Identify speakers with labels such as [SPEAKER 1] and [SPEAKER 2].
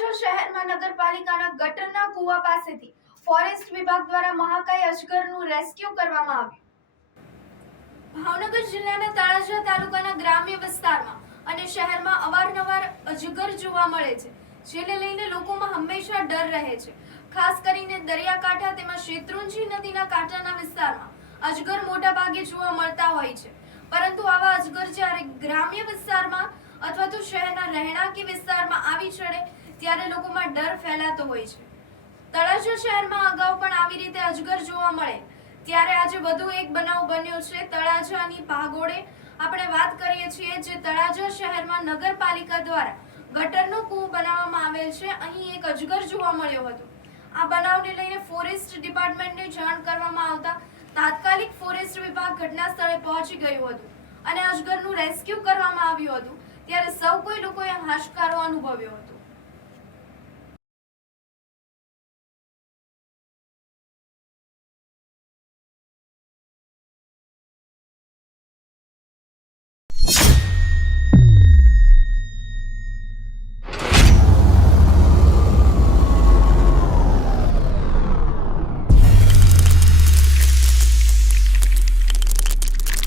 [SPEAKER 1] તળાજા શહેરમાં નગરપાલિકાના ગટરના કૂવા પાસેથી ફોરેસ્ટ વિભાગ દ્વારા મહાકાય અજગરનું રેસ્ક્યુ કરવામાં આવ્યું. ભાવનગર જિલ્લાના તળાજા તાલુકાના ગ્રામ્ય વિસ્તારમાં અને શહેરમાં અવારનવાર અજગર જોવા મળે છે, જેને લઈને લોકોમાં હંમેશા ડર રહે છે. ખાસ કરીને દરિયાકાંઠા તેમજ શેત્રુંજી નદીના કાંઠાના વિસ્તારમાં અજગર મોટા ભાગે જોવા મળતા હોય છે. પરંતુ આવા અજગર જ્યારે ગ્રામ્ય વિસ્તારમાં અથવા તો શહેરના રહેણાંકી વિસ્તારમાં આવી ચડે ત્યારે લોકોમાં ડર ફેલાતો હોય છે. તળાજા શહેરમાં અગાઉ પણ આવી રીતે અજગર જોવા મળે. ત્યારે આજે વધુ એક બનાવ બન્યો છે તળાજાની ભાગોળે. આપણે વાત કરીએ છીએ જે તળાજા શહેરમાં નગરપાલિકા દ્વારા ગટરનો કૂવો બનાવવામાં આવેલ છે. અહીં એક અજગર જોવા મળ્યો હતો. આ બનાવને લઈને ફોરેસ્ટ ડિપાર્ટમેન્ટને જાણ કરવામાં આવતા તાત્કાલિક ફોરેસ્ટ વિભાગ ઘટના સ્થળે પહોંચી ગયું હતું અને અજગરનું રેસ્ક્યુ કરવામાં આવ્યું હતું. ત્યારે સૌ કોઈ લોકોએ હાશકારો અનુભવ્યો હતો.